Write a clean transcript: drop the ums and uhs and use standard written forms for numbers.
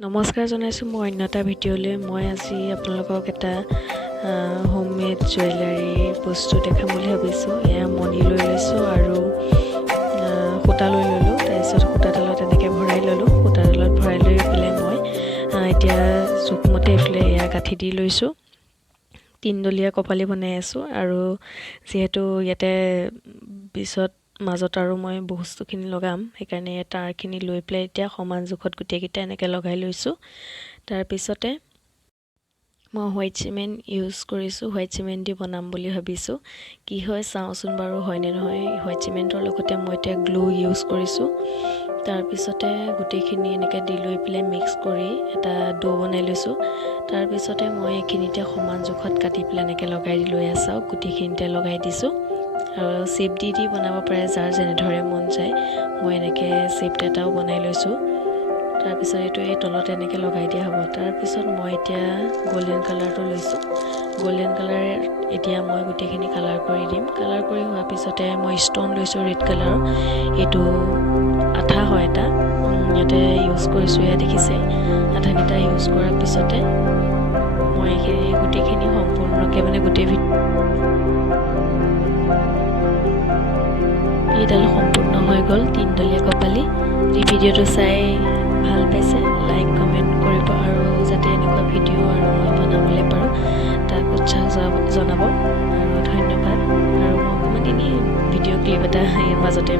নমস্কাৰ জনাইছোঁ মই অন্য এটা ভিডিঅ'লৈ মই আজি আপোনালোকক এটা হোমমেড জুৱেলাৰী বস্তু দেখাম বুলি ভাবিছোঁ। এয়া মণি লৈ লৈছোঁ আৰু সূতা লৈ ল'লোঁ। তাৰপিছত সূতাডালত এনেকৈ ভৰাই ল'লোঁ। সূতাডালত ভৰাই লৈ পেলাই মই এতিয়া জোখমতে এইফালে এয়া গাঁঠি দি লৈছোঁ। তিনিডলীয়া কপালি বনাই আছোঁ আৰু যিহেতু ইয়াতে পিছত মাজত আৰু মই বস্তুখিনি লগাম, সেইকাৰণে তাঁৰখিনি লৈ পেলাই এতিয়া সমান জোখত গোটেইকেইটা এনেকৈ লগাই লৈছোঁ। তাৰপিছতে মই হোৱাইট চিমেণ্ট ইউজ কৰিছোঁ। হোৱাইট চিমেণ্ট দি বনাম বুলি ভাবিছোঁ। কি হয় চাওঁচোন বাৰু হয়নে নহয়। হোৱাইট চিমেণ্টৰ লগতে মই এতিয়া গ্লু ইউজ কৰিছোঁ। তাৰপিছতে গোটেইখিনি এনেকৈ দি লৈ পেলাই মিক্স কৰি এটা ডো বনাই লৈছোঁ। তাৰপিছতে মই এইখিনিতে সমান জোখত কাটি পেলাই এনেকৈ লগাই লৈ চাওক গোটেইখিনিতে লগাই দিছোঁ। আৰু শ্বেপ দি বনাব পাৰে যাৰ যেনেদৰে মন যায়। মই এনেকৈ শ্বেপ এটাও বনাই লৈছোঁ। তাৰপিছত এইটো এই তলত এনেকৈ লগাই দিয়া হ'ব। তাৰপিছত মই এতিয়া গল্ডেন কালাৰটো লৈছোঁ। গল্ডেন কালাৰ এতিয়া মই গোটেইখিনি কালাৰ কৰি দিম। কালাৰ কৰি হোৱাৰ পিছতে মই ষ্ট'ন লৈছোঁ ৰেড কালাৰৰ। এইটো আঠা হয় এটা, ইয়াতে ইউজ কৰিছোঁ। এয়া দেখিছে আঠাকেইটা ইউজ কৰাৰ পিছতে মই এইখিনি গোটেইখিনি সম্পূৰ্ণকৈ গোটেই এইডাল সম্পূৰ্ণ হৈ গ'ল তিনিডলীয়া কপালি। এই ভিডিঅ'টো চাই ভাল পাইছে লাইক কমেণ্ট কৰিব আৰু যাতে এনেকুৱা ভিডিঅ' আৰু মই বনাবলৈ পাৰোঁ তাক উৎসাহ জনাব আৰু ধন্যবাদ। আৰু মই অকণমান এনেই ভিডিঅ' ক্লিপ এটা ইয়াৰ মাজতে